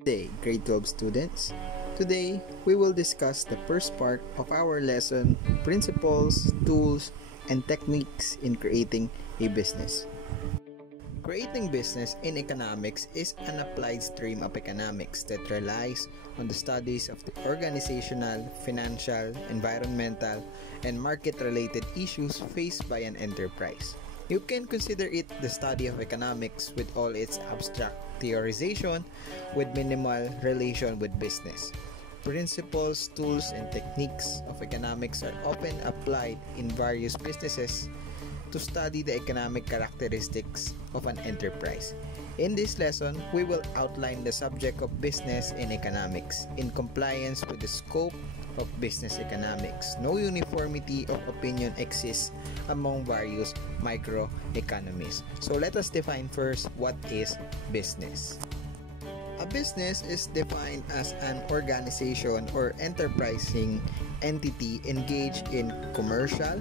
Day, grade 12 students. Today, we will discuss the first part of our lesson, principles, tools, and techniques in creating a business. Creating business in economics is an applied stream of economics that relies on the studies of the organizational, financial, environmental, and market-related issues faced by an enterprise. You can consider it the study of economics with all its abstract theorization with minimal relation with business. Principles, tools, and techniques of economics are often applied in various businesses to study the economic characteristics of an enterprise. In this lesson, we will outline the subject of business in economics in compliance with the scope of business economics. No uniformity of opinion exists among various microeconomies. So let us define first what is business. A business is defined as an organization or enterprising entity engaged in commercial,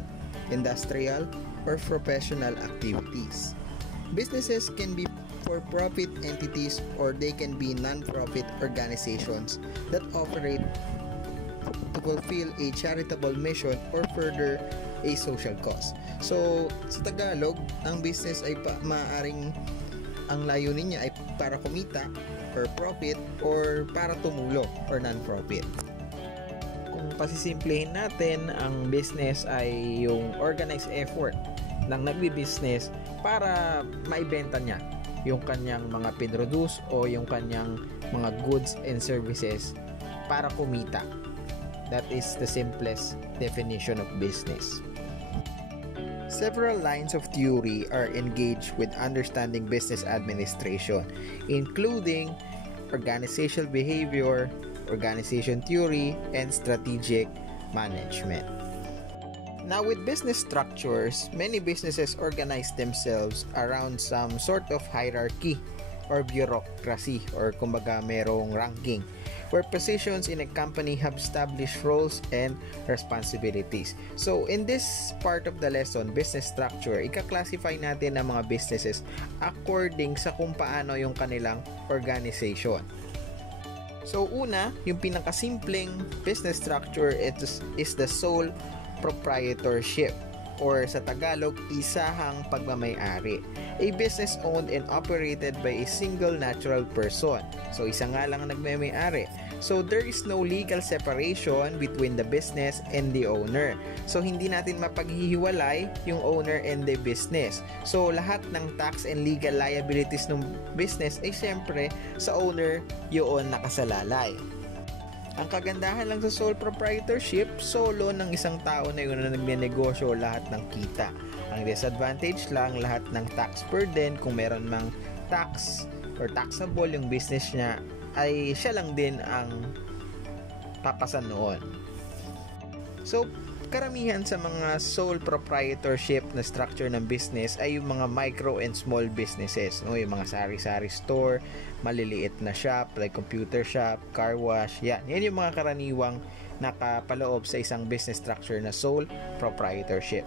industrial, or professional activities. Businesses can be for-profit entities or they can be non-profit organizations that operate to fulfill a charitable mission or further a social cause. So, sa Tagalog, ang business ay maaaring ang layunin niya ay para kumita or profit or para tumulong or non-profit. Kung pasisimplihin natin, ang business ay yung organized effort ng nagbi-business para maibenta niya yung kanyang mga pinroduce o yung kanyang mga goods and services para kumita. That is the simplest definition of business. Several lines of theory are engaged with understanding business administration, including organizational behavior, organization theory, and strategic management. Now, with business structures, many businesses organize themselves around some sort of hierarchy or bureaucracy or kumbaga merong ranking where positions in a company have established roles and responsibilities. So, in this part of the lesson, business structure, ika-classify natin ang mga businesses according sa kung paano yung kanilang organization. So, una, yung pinakasimpleng business structure is the sole proprietorship or sa Tagalog, isahang pagmamay-ari. A business owned and operated by a single natural person. So, isa nga lang ang nagmamay-ari. So, there is no legal separation between the business and the owner. So, hindi natin mapaghihiwalay yung owner and the business. So, lahat ng tax and legal liabilities ng business ay siyempre sa owner yun nakasalalay. Ang kagandahan lang sa sole proprietorship, solo ng isang tao na yun na nagnenegosyo lahat ng kita. Ang disadvantage lang, lahat ng tax burden, kung meron mang tax or taxable yung business niya, ay siya lang din ang papasan noon. So, karamihan sa mga sole proprietorship na structure ng business ay yung mga micro and small businesses, no? Yung mga sari-sari store, maliliit na shop like computer shop, car wash, yan yung mga karaniwang nakapaloob sa isang business structure na sole proprietorship.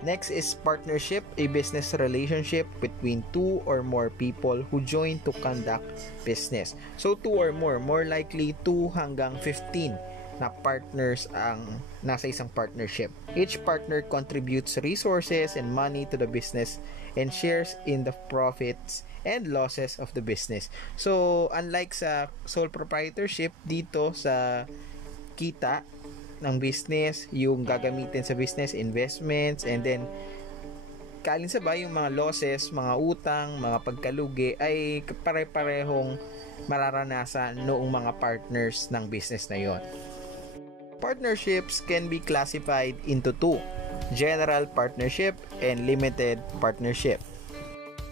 Next is partnership, a business relationship between two or more people who join to conduct business. So, two or more likely 2 hanggang 15 na partners ang nasa isang partnership. Each partner contributes resources and money to the business and shares in the profits and losses of the business. So, unlike sa sole proprietorship, dito sa kita ng business, yung gagamitin sa business, investments, and then kalinsabay yung mga losses, mga utang, mga pagkalugi ay pare-parehong mararanasan noong mga partners ng business na yon. Partnerships can be classified into two: general partnership and limited partnership.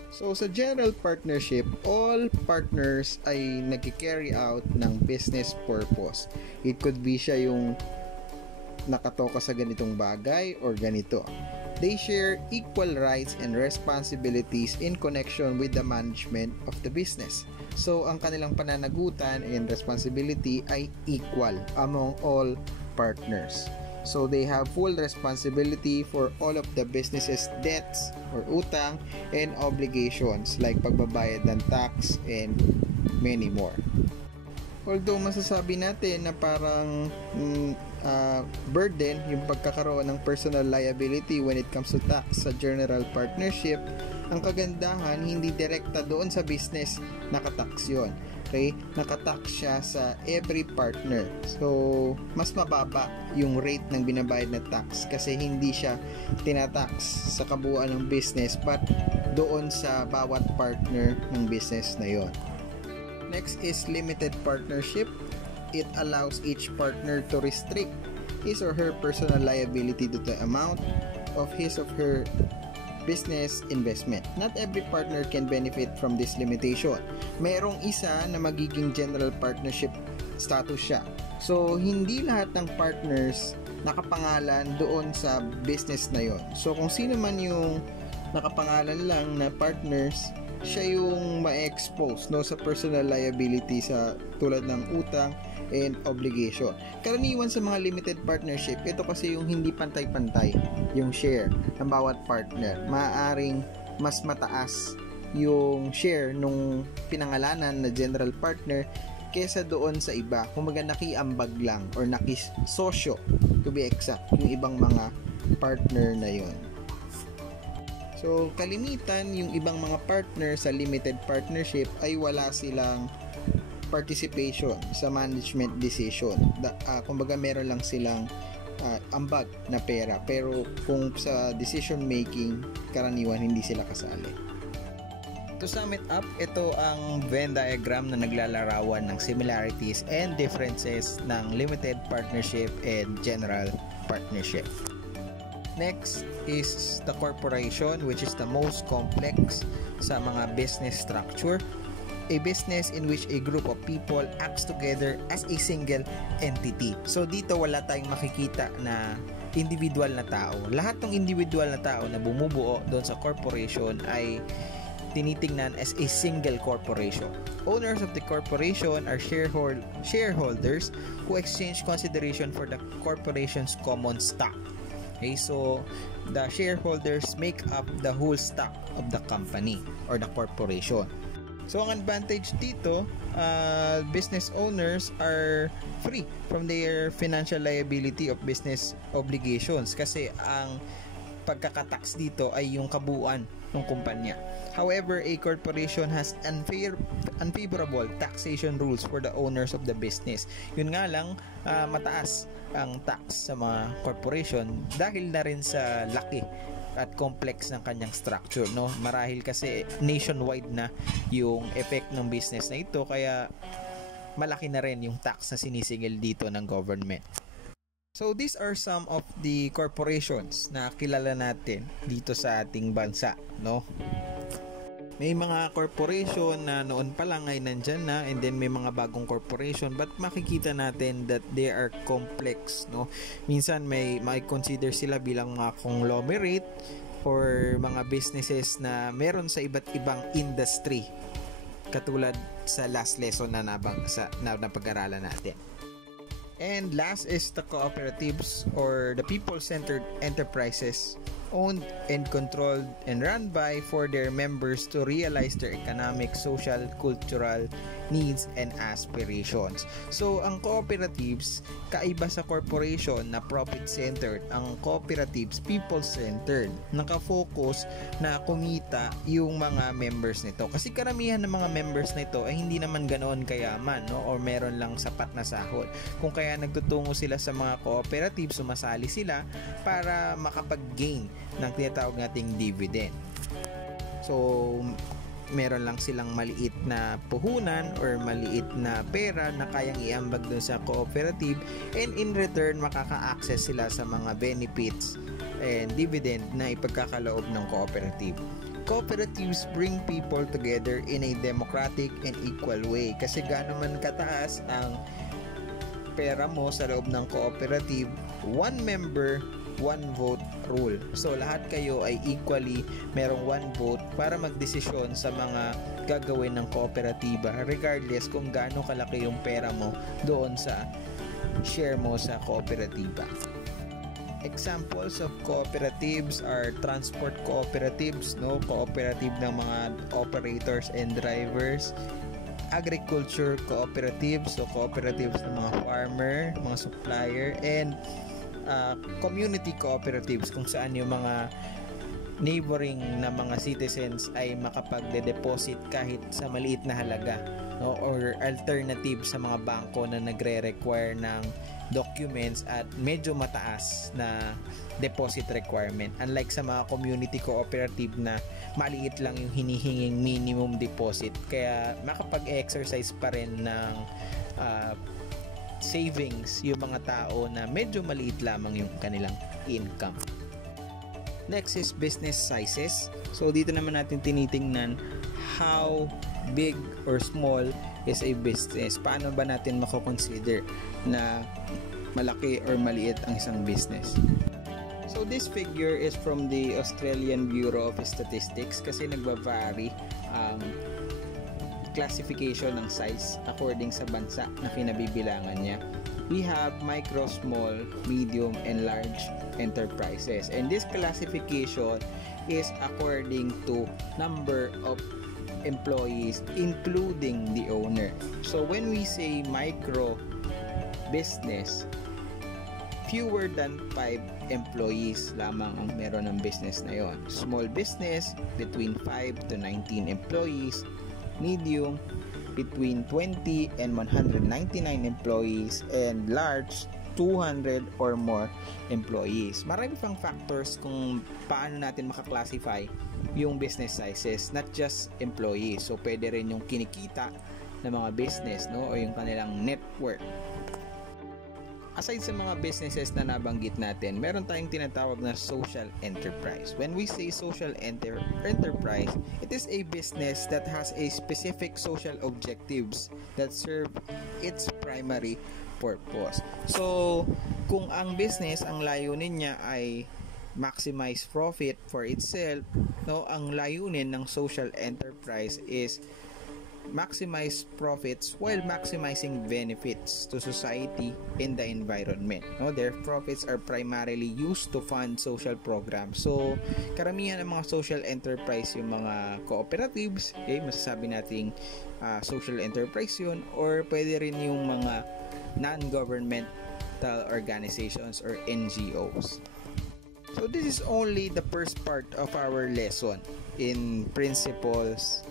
So, sa general partnership, all partners ay nag-carry out ng business purpose. It could be siya yung nakatoka sa ganitong bagay or ganito. They share equal rights and responsibilities in connection with the management of the business. So, ang kanilang pananagutan and responsibility ay equal among all partners. So, they have full responsibility for all of the business's debts or utang and obligations like pagbabayad ng tax and many more. Although masasabi natin na parang burden yung pagkakaroon ng personal liability when it comes to tax sa general partnership, ang kagandahan hindi direkta doon sa business nakatax yun. Okay? Nakatax siya sa every partner. So, mas mababa yung rate ng binabayad na tax kasi hindi siya tinatax sa kabuuan ng business but doon sa bawat partner ng business na yon. Next is limited partnership. It allows each partner to restrict his or her personal liability to the amount of his or her business investment. Not every partner can benefit from this limitation. Mayroong isa na magiging general partnership status siya. So, hindi lahat ng partners nakapangalan doon sa business na yon. So, kung sino man yung nakapangalan lang na partners, siya yung ma-expose sa personal liability sa tulad ng utang and obligation. Karaniwan sa mga limited partnership, ito kasi yung hindi pantay-pantay yung share ng bawat partner. Maaaring mas mataas yung share nung pinangalanan na general partner kesa doon sa iba. Kumaga nakiambag lang or nakisosyo to be exact yung ibang mga partner na yon. So, kalimitan, yung ibang mga partner sa limited partnership ay wala silang participation sa management decision. Kumbaga, meron lang silang ambag na pera. Pero kung sa decision making, karaniwan hindi sila kasali. To sum it up, ito ang Venn diagram na naglalarawan ng similarities and differences ng limited partnership and general partnership. Next is the corporation, which is the most complex sa mga business structure. A business in which a group of people acts together as a single entity. So dito wala tayong makikita na individual na tao. Lahat ng individual na tao na bumubuo doon sa corporation ay tinitingnan as a single corporation. Owners of the corporation are shareholders who exchange consideration for the corporation's common stock. Okay, so the shareholders make up the whole stock of the company or the corporation. So ang advantage dito, business owners are free from their financial liability of business obligations kasi ang pagkakatax dito ay yung kabuuan ng kumpanya. However, a corporation has unfavorable taxation rules for the owners of the business. Yun nga lang, mataas ang tax sa mga corporation dahil na rin sa laki at complex ng kanyang structure, no? Marahil kasi nationwide na yung effect ng business na ito, kaya malaki na rin yung tax na sinisingil dito ng government. So these are some of the corporations na kilala natin dito sa ating bansa, no? May mga corporation na noon pa lang ay nandyan na, and then may mga bagong corporation, but makikita natin that they are complex, no? Minsan may consider sila bilang mga conglomerate or mga businesses na meron sa iba't ibang industry, katulad sa last lesson na napag-aralan natin. And last is the cooperatives or the people-centered enterprises owned and controlled and run by for their members to realize their economic, social, cultural needs and aspirations. So, ang cooperatives, kaiba sa corporation na profit-centered, ang cooperatives, people-centered. Nakafocus na kumita yung mga members nito. Kasi karamihan ng mga members nito ay hindi naman ganoon kayaman, no? Or meron lang sapat na sahod. Kung kaya nagtutungo sila sa mga cooperatives, sumasali sila para makapag-gain ng tinatawag nating dividend. So, meron lang silang maliit na puhunan or maliit na pera na kayang iambag dun sa cooperative, and in return makaka-access sila sa mga benefits and dividend na ipagkakaloob ng cooperative. Cooperatives bring people together in a democratic and equal way kasi gaano man kataas ang pera mo sa loob ng cooperative, one member, one vote rule. So lahat kayo ay equally merong one vote para magdesisyon sa mga gagawin ng kooperatiba regardless kung gaano kalaki yung pera mo doon sa share mo sa kooperatiba. Examples of cooperatives are transport cooperatives, no? Cooperative ng mga operators and drivers. agriculture cooperatives, so cooperatives ng mga farmer, mga supplier, and community cooperatives kung saan yung mga neighboring na mga citizens ay makapagde-deposit kahit sa maliit na halaga, no? Or alternative sa mga bangko na nagre-require ng documents at medyo mataas na deposit requirement, unlike sa mga community cooperative na maliit lang yung hinihinging minimum deposit, kaya makapag-exercise pa rin ng savings yung mga tao na medyo maliit lamang yung kanilang income. Next is business sizes. So dito naman natin tinitingnan how big or small is a business. Paano ba natin mako-consider na malaki or maliit ang isang business? So this figure is from the Australian Bureau of Statistics kasi nagba-vary ang classification ng size according sa bansa na kinabibilangan niya. We have micro, small, medium, and large enterprises. And this classification is according to number of employees including the owner. So when we say micro business, fewer than 5 employees lamang ang meron ng business na yon. Small business, between 5 to 19 employees. Medium, between 20 and 199 employees. And large, 200 or more employees. Marami pang factors kung paano natin makaklasify yung business sizes, not just employees. So pwede rin yung kinikita ng mga business, no, o yung kanilang net worth. Aside sa mga businesses na nabanggit natin, meron tayong tinatawag na social enterprise. When we say social enterprise, it is a business that has a specific social objectives that serve its primary purpose. So, kung ang business, ang layunin niya ay maximize profit for itself, no, ang layunin ng social enterprise is maximize profits while maximizing benefits to society and the environment. No, their profits are primarily used to fund social programs. So, karamihan ng mga social enterprise yung mga cooperatives, okay, masasabi nating social enterprise yun, or pwede rin yung mga non-governmental organizations or NGOs. So, this is only the first part of our lesson in principles,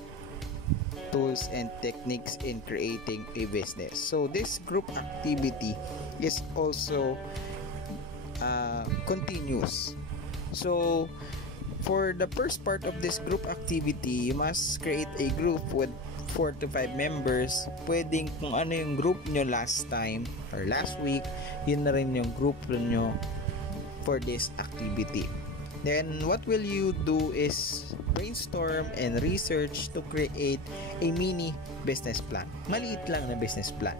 tools, and techniques in creating a business. So this group activity is also continuous. So for the first part of this group activity, you must create a group with 4 to 5 members. Pwedeng kung ano yung group nyo last time or last week, yun na rin yung group nyo for this activity. Then what will you do is brainstorm and research to create a mini business plan. Maliit lang na business plan.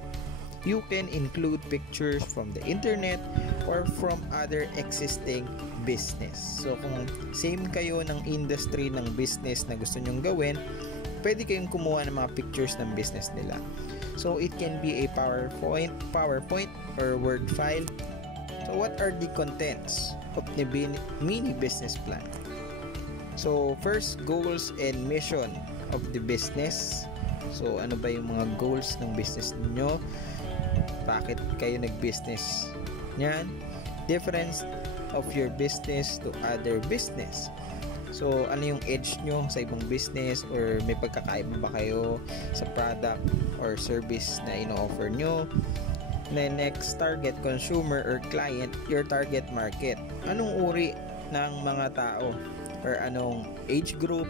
You can include pictures from the internet or from other existing business. So kung same kayo ng industry ng business na gusto nyong gawin, pwede kayong kumuha ng mga pictures ng business nila. So it can be a PowerPoint or Word file. So what are the contents of the mini business plan? So first, goals and mission of the business. So ano ba yung mga goals ng business niyo? Bakit kayo nag-business niyan? Difference of your business to other business. So ano yung edge nyo sa ibang business, or may pagkakaiba ba kayo sa product or service na ino-offer nyo? Then next, target consumer or client, your target market. Anong uri ng mga tao or anong age group,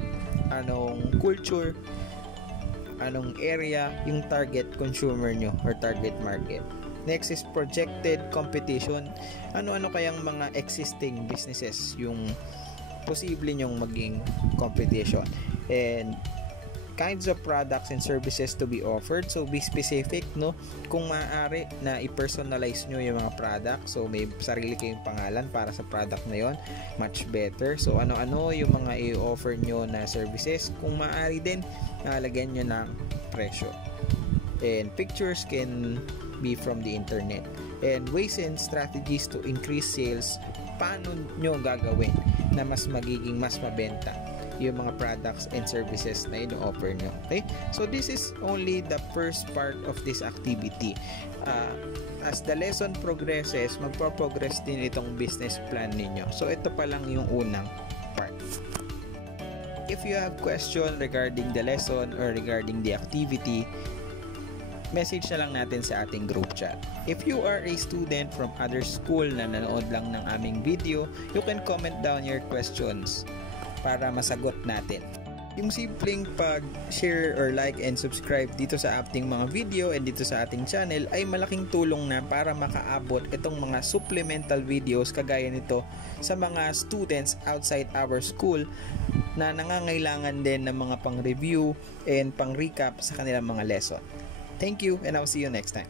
anong culture, anong area yung target consumer nyo or target market. Next is projected competition. Ano-ano kayang mga existing businesses yung posible nyong maging competition. And kinds of products and services to be offered. So be specific, no? Kung maaari na i-personalize nyo yung mga product, so may sarili kayong pangalan para sa product na yon, much better. So ano-ano yung mga i-offer nyo na services, kung maaari din lagyan nyo ng presyo. And pictures can be from the internet. And ways and strategies to increase sales, paano nyo gagawin na mas magiging mas mabenta yung mga products and services na ino-offer nyo. Okay? So this is only the first part of this activity. As the lesson progresses, magpo-progress din itong business plan ninyo. So ito pa lang yung unang part. If you have question regarding the lesson or regarding the activity, message na lang natin sa ating group chat. If you are a student from other school na nanood lang ng aming video, you can comment down your questions para masagot natin. Yung simpleng pag-share or like and subscribe dito sa ating mga video and dito sa ating channel ay malaking tulong na para makaabot itong mga supplemental videos kagaya nito sa mga students outside our school na nangangailangan din ng mga pang-review and pang-recap sa kanilang mga lesson. Thank you and I'll see you next time.